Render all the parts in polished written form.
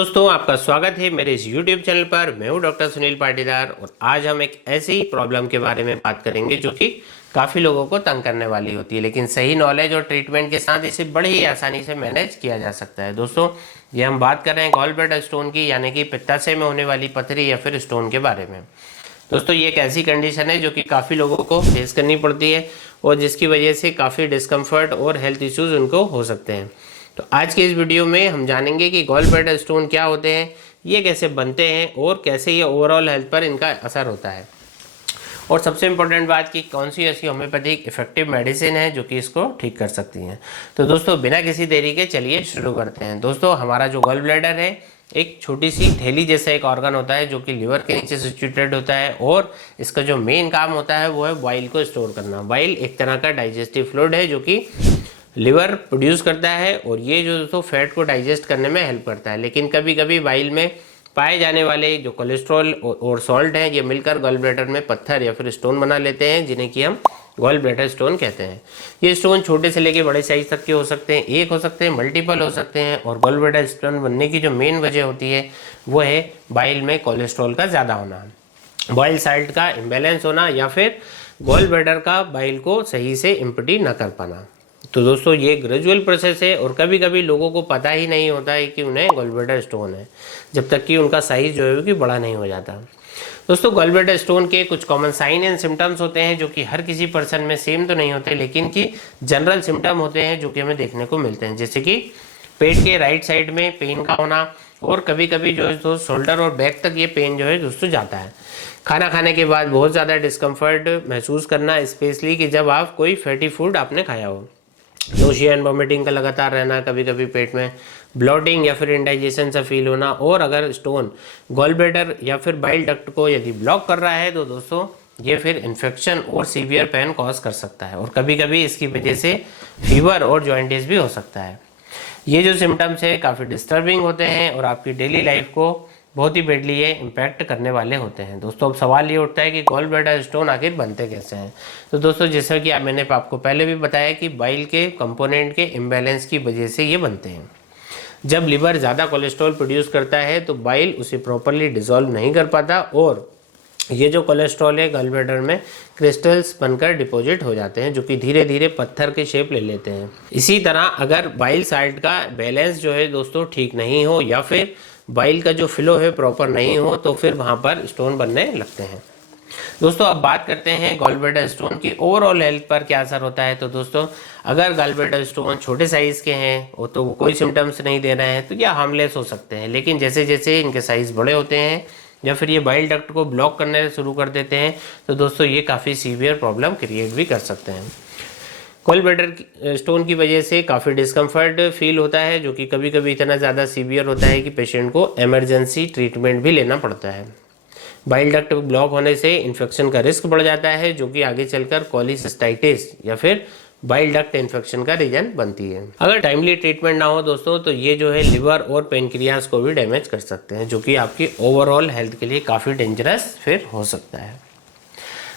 दोस्तों, आपका स्वागत है मेरे इस YouTube चैनल पर। मैं हूं डॉक्टर सुनील पाटीदार और आज हम एक ऐसी प्रॉब्लम के बारे में बात करेंगे जो कि काफ़ी लोगों को तंग करने वाली होती है, लेकिन सही नॉलेज और ट्रीटमेंट के साथ इसे बड़ी ही आसानी से मैनेज किया जा सकता है। दोस्तों, ये हम बात कर रहे हैं गॉल ब्लैडर स्टोन की, यानी कि पित्ताशय में होने वाली पथरी या फिर स्टोन के बारे में। दोस्तों, ये एक ऐसी कंडीशन है जो कि काफ़ी लोगों को फेस करनी पड़ती है और जिसकी वजह से काफ़ी डिस्कम्फर्ट और हेल्थ इश्यूज उनको हो सकते हैं। तो आज के इस वीडियो में हम जानेंगे कि गॉल ब्लैडर स्टोन क्या होते हैं, ये कैसे बनते हैं और कैसे ये ओवरऑल हेल्थ पर इनका असर होता है, और सबसे इम्पोर्टेंट बात कि कौन सी ऐसी होम्योपैथिक इफेक्टिव मेडिसिन है जो कि इसको ठीक कर सकती हैं। तो दोस्तों, बिना किसी देरी के चलिए शुरू करते हैं। दोस्तों, हमारा जो गॉल ब्लैडर है एक छोटी सी थैली जैसा एक ऑर्गन होता है जो कि लिवर के नीचे सिचुएटेड होता है, और इसका जो मेन काम होता है वो है बाइल को स्टोर करना। बाइल एक तरह का डाइजेस्टिव फ्लूइड है जो कि लिवर प्रोड्यूस करता है और ये जो दोस्तों फैट को डाइजेस्ट करने में हेल्प करता है। लेकिन कभी कभी बाइल में पाए जाने वाले जो कोलेस्ट्रॉल और सॉल्ट हैं, ये मिलकर गॉल ब्लैडर में पत्थर या फिर स्टोन बना लेते हैं, जिन्हें कि हम गॉल ब्लैडर स्टोन कहते हैं। ये स्टोन छोटे से लेके बड़े साइज तक के हो सकते हैं, एक हो सकते हैं, मल्टीपल हो सकते हैं। और गॉल ब्लैडर स्टोन बनने की जो मेन वजह होती है वो है बाइल में कोलेस्ट्रॉल का ज़्यादा होना, बाइल साल्ट का इम्बैलेंस होना, या फिर गॉल ब्लैडर का बाइल को सही से इम्पटी न कर पाना। तो दोस्तों, ये ग्रेजुअल प्रोसेस है और कभी कभी लोगों को पता ही नहीं होता है कि उन्हें गॉल ब्लैडर स्टोन है, जब तक कि उनका साइज जो है कि बड़ा नहीं हो जाता। दोस्तों, गॉल ब्लैडर स्टोन के कुछ कॉमन साइन एंड सिम्टम्स होते हैं जो कि हर किसी पर्सन में सेम तो नहीं होते, लेकिन कि जनरल सिम्टम होते हैं जो कि हमें देखने को मिलते हैं, जैसे कि पेट के राइट साइड में पेन का होना, और कभी कभी जो है तो शोल्डर और बैक तक ये पेन जो है दोस्तों जाता है। खाना खाने के बाद बहुत ज़्यादा डिस्कम्फर्ट महसूस करना, स्पेशली कि जब आप कोई फैटी फूड आपने खाया हो। नोशिया एंड वॉमिटिंग का लगातार रहना, कभी कभी पेट में ब्लोटिंग या फिर इंडाइजेशन सा फील होना, और अगर स्टोन गॉल ब्लैडर या फिर बाइल डक्ट को यदि ब्लॉक कर रहा है तो दोस्तों ये फिर इन्फेक्शन और सीवियर पेन कॉज कर सकता है, और कभी कभी इसकी वजह से फीवर और जॉइंटिस भी हो सकता है। ये जो सिम्टम्स है काफ़ी डिस्टर्बिंग होते हैं और आपकी डेली लाइफ को बहुत ही बेडली ये इम्पैक्ट करने वाले होते हैं। दोस्तों, अब सवाल ये उठता है कि गॉल ब्लैडर स्टोन आखिर बनते कैसे हैं। तो दोस्तों, जैसा कि मैंने आपको पहले भी बताया कि बाइल के कंपोनेंट के इम्बैलेंस की वजह से ये बनते हैं। जब लिवर ज़्यादा कोलेस्ट्रॉल प्रोड्यूस करता है तो बाइल उसे प्रॉपरली डिसॉल्व नहीं कर पाता, और ये जो कोलेस्ट्रॉल है गॉल ब्लैडर में क्रिस्टल्स बनकर डिपॉजिट हो जाते हैं, जो कि धीरे धीरे पत्थर के शेप ले लेते हैं। इसी तरह अगर बाइल साल्ट का बैलेंस जो है दोस्तों ठीक नहीं हो, या फिर बाइल का जो फ्लो है प्रॉपर नहीं हो, तो फिर वहाँ पर स्टोन बनने लगते हैं। दोस्तों, अब बात करते हैं गॉल ब्लैडर स्टोन की ओवरऑल हेल्थ पर क्या असर होता है। तो दोस्तों, अगर गॉल ब्लैडर स्टोन छोटे साइज़ के हैं और तो वो कोई सिम्टम्स नहीं दे रहे हैं तो यह हार्मलेस हो सकते हैं, लेकिन जैसे जैसे इनके साइज़ बड़े होते हैं या फिर ये बाइल डक्ट को ब्लॉक करने शुरू कर देते हैं तो दोस्तों ये काफ़ी सीवियर प्रॉब्लम क्रिएट भी कर सकते हैं। गॉल ब्लैडर स्टोन की वजह से काफ़ी डिस्कम्फर्ट फील होता है, जो कि कभी कभी इतना ज़्यादा सीवियर होता है कि पेशेंट को इमरजेंसी ट्रीटमेंट भी लेना पड़ता है। बाइल डक्ट ब्लॉक होने से इन्फेक्शन का रिस्क बढ़ जाता है, जो कि आगे चलकर कोलिसिस्टाइटिस या फिर बाइल डक्ट इन्फेक्शन का रीजन बनती है। अगर टाइमली ट्रीटमेंट ना हो दोस्तों तो ये जो है लिवर और पेनक्रियास को भी डैमेज कर सकते हैं, जो कि आपकी ओवरऑल हेल्थ के लिए काफ़ी डेंजरस फिर हो सकता है।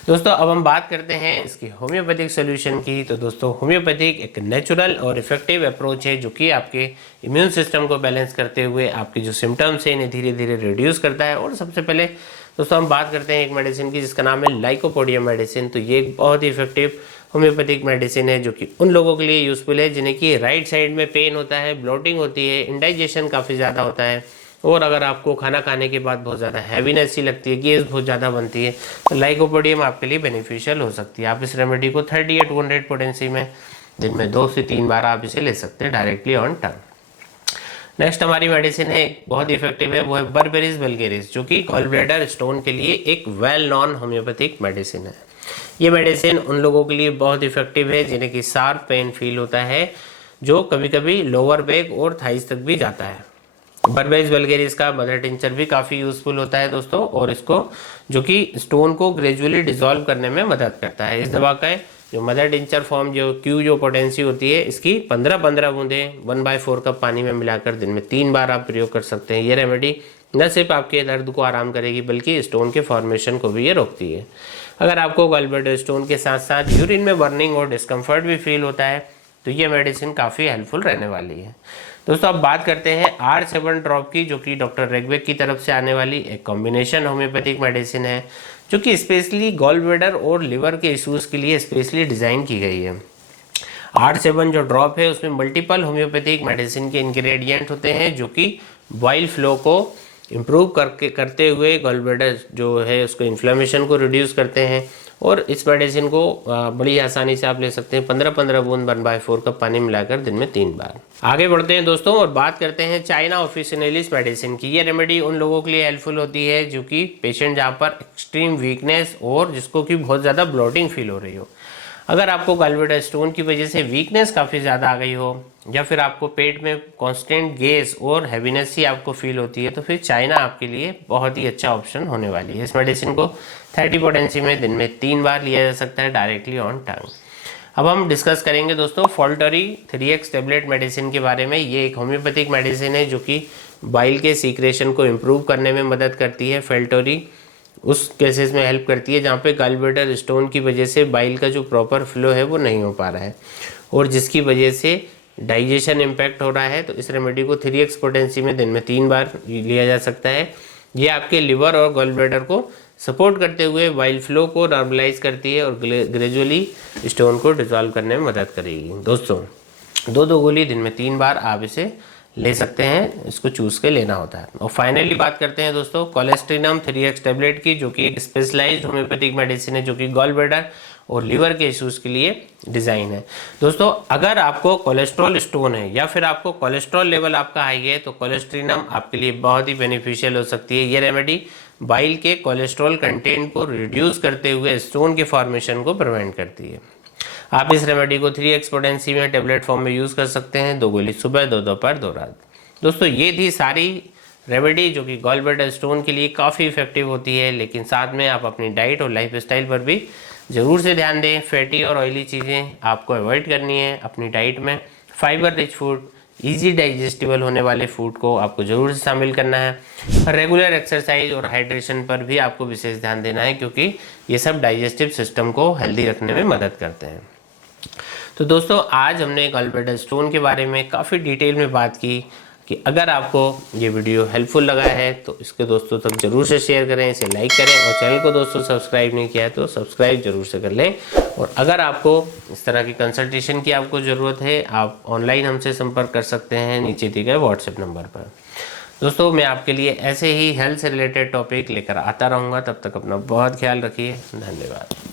दोस्तों, अब हम बात करते हैं इसकी होम्योपैथिक सोल्यूशन की। तो दोस्तों, होम्योपैथिक एक नेचुरल और इफेक्टिव अप्रोच है जो कि आपके इम्यून सिस्टम को बैलेंस करते हुए आपके जो सिम्टम्स हैं इन्हें धीरे धीरे रिड्यूस करता है। और सबसे पहले दोस्तों हम बात करते हैं एक मेडिसिन की जिसका नाम है लाइकोपोडियम मेडिसिन। तो ये एक बहुत ही इफेक्टिव होम्योपैथिक मेडिसिन है जो कि उन लोगों के लिए यूज़फुल है जिन्हें कि राइट साइड में पेन होता है, ब्लोटिंग होती है, इंडाइजेशन काफ़ी ज़्यादा होता है, और अगर आपको खाना खाने के बाद बहुत ज़्यादा हैवीनेस सी लगती है, गैस बहुत ज़्यादा बनती है, तो लाइकोपोडियम आपके लिए बेनिफिशियल हो सकती है। आप इस रेमेडी को 30 या 200 पोटेंसी में दिन में 2 से 3 बार आप इसे ले सकते हैं डायरेक्टली ऑन टंग। नेक्स्ट हमारी मेडिसिन है बहुत इफेक्टिव है, वो है बर्बेरिस वल्गेरिस, जो कि गॉल ब्लैडर स्टोन के लिए एक वेल नॉन होम्योपैथिक मेडिसिन है। ये मेडिसिन उन लोगों के लिए बहुत इफेक्टिव है जिन्हें कि शार्प पेन फील होता है, जो कभी कभी लोअर बैक और थाइस तक भी जाता है। बर्बेरिस वल्गेरिस का मदर टिंचर भी काफ़ी यूजफुल होता है दोस्तों, और इसको जो कि स्टोन को ग्रेजुअली डिसॉल्व करने में मदद करता है। इस दवा का जो मदर टिंचर फॉर्म जो पोटेंसी होती है, इसकी 15-15 बूंदें 1/4 कप पानी में मिलाकर दिन में 3 बार आप प्रयोग कर सकते हैं। ये रेमेडी न सिर्फ आपके दर्द को आराम करेगी बल्कि स्टोन के फॉर्मेशन को भी ये रोकती है। अगर आपको गॉल ब्लैडर स्टोन के साथ साथ यूरिन में बर्निंग और डिस्कम्फर्ट भी फील होता है तो ये मेडिसिन काफ़ी हेल्पफुल रहने वाली है। दोस्तों अब बात करते हैं R7 ड्रॉप की, जो कि डॉक्टर रेगबेक की तरफ से आने वाली एक कॉम्बिनेशन होम्योपैथिक मेडिसिन है, जो कि स्पेशली गॉल ब्लैडर और लिवर के इश्यूज़ के लिए स्पेशली डिज़ाइन की गई है। R7 जो ड्रॉप है उसमें मल्टीपल होम्योपैथिक मेडिसिन के इंग्रेडिएंट होते हैं, जो कि बॉइल फ्लो को इम्प्रूव करते हुए गॉल ब्लैडर जो है उसको इन्फ्लेमेशन को रिड्यूस करते हैं। और इस मेडिसिन को बड़ी आसानी से आप ले सकते हैं 15-15 बूंद 1/4 कप पानी मिलाकर दिन में 3 बार। आगे बढ़ते हैं दोस्तों और बात करते हैं चाइना ऑफिसिनालिस मेडिसिन की। ये रेमेडी उन लोगों के लिए हेल्पफुल होती है जो कि पेशेंट जहाँ पर एक्सट्रीम वीकनेस और जिसको कि बहुत ज़्यादा ब्लोटिंग फील हो रही हो। अगर आपको गॉलब्लैडर स्टोन की वजह से वीकनेस काफ़ी ज़्यादा आ गई हो, या फिर आपको पेट में कांस्टेंट गैस और हैवीनेस ही आपको फील होती है, तो फिर चाइना आपके लिए बहुत ही अच्छा ऑप्शन होने वाली है। इस मेडिसिन को 30 पोटेंसी में दिन में 3 बार लिया जा सकता है डायरेक्टली ऑन टंग। अब हम डिस्कस करेंगे दोस्तों फॉल्टरी 3x टेबलेट मेडिसिन के बारे में। ये एक होम्योपैथिक मेडिसिन है जो कि बाइल के सीक्रेशन को इम्प्रूव करने में मदद करती है। फॉल्टरी उस केसेस में हेल्प करती है जहाँ पे गॉलब्लैडर स्टोन की वजह से बाइल का जो प्रॉपर फ्लो है वो नहीं हो पा रहा है और जिसकी वजह से डाइजेशन इम्पैक्ट हो रहा है। तो इस रेमेडी को 3x पोटेंसी में दिन में 3 बार लिया जा सकता है। ये आपके लिवर और गॉलब्लैडर को सपोर्ट करते हुए बाइल फ्लो को नॉर्मलाइज करती है और ग्रेजुअली स्टोन को डिसॉल्व करने में मदद करेगी। दोस्तों 2 गोली दिन में 3 बार आप इसे ले सकते हैं, इसको चूज के लेना होता है। और फाइनली बात करते हैं दोस्तों कोलेस्ट्रिनम 3x टेबलेट की, जो कि एक स्पेशलाइज्ड होम्योपैथिक मेडिसिन है जो कि गॉलब्लैडर और लिवर के इश्यूज के लिए डिज़ाइन है। दोस्तों अगर आपको कोलेस्ट्रॉल स्टोन है या फिर आपको कोलेस्ट्रॉल लेवल आपका हाई है तो कोलेस्ट्रिनम आपके लिए बहुत ही बेनिफिशियल हो सकती है। ये रेमेडी बाइल के कोलेस्ट्रॉल कंटेंट को रिड्यूस करते हुए स्टोन के फॉर्मेशन को प्रिवेंट करती है। आप इस रेमेडी को 3x पोटेंसी में टेबलेट फॉर्म में यूज़ कर सकते हैं, 2 गोली सुबह, 2 दोपहर, 2 रात। दोस्तों ये थी सारी रेमेडी जो कि गॉलब्लैडर स्टोन के लिए काफ़ी इफेक्टिव होती है, लेकिन साथ में आप अपनी डाइट और लाइफस्टाइल पर भी ज़रूर से ध्यान दें। फैटी और ऑयली चीज़ें आपको अवॉइड करनी है अपनी डाइट में। Fibre rich food, easy digestible होने वाले फूड को आपको ज़रूर से शामिल करना है। रेगुलर एक्सरसाइज और हाइड्रेशन पर भी आपको विशेष ध्यान देना है, क्योंकि ये सब डाइजेस्टिव सिस्टम को हेल्दी रखने में मदद करते हैं। तो दोस्तों आज हमने गॉलब्लैडर स्टोन के बारे में काफ़ी डिटेल में बात की कि अगर आपको ये वीडियो हेल्पफुल लगा है तो इसके दोस्तों तक जरूर से शेयर करें, इसे लाइक करें और चैनल को दोस्तों सब्सक्राइब नहीं किया है तो सब्सक्राइब जरूर से कर लें। और अगर आपको इस तरह की कंसल्टेशन की आपको ज़रूरत है, आप ऑनलाइन हमसे संपर्क कर सकते हैं नीचे दिए गए व्हाट्सएप नंबर पर। दोस्तों मैं आपके लिए ऐसे ही हेल्थ से रिलेटेड टॉपिक लेकर आता रहूँगा, तब तक अपना बहुत ख्याल रखिए। धन्यवाद।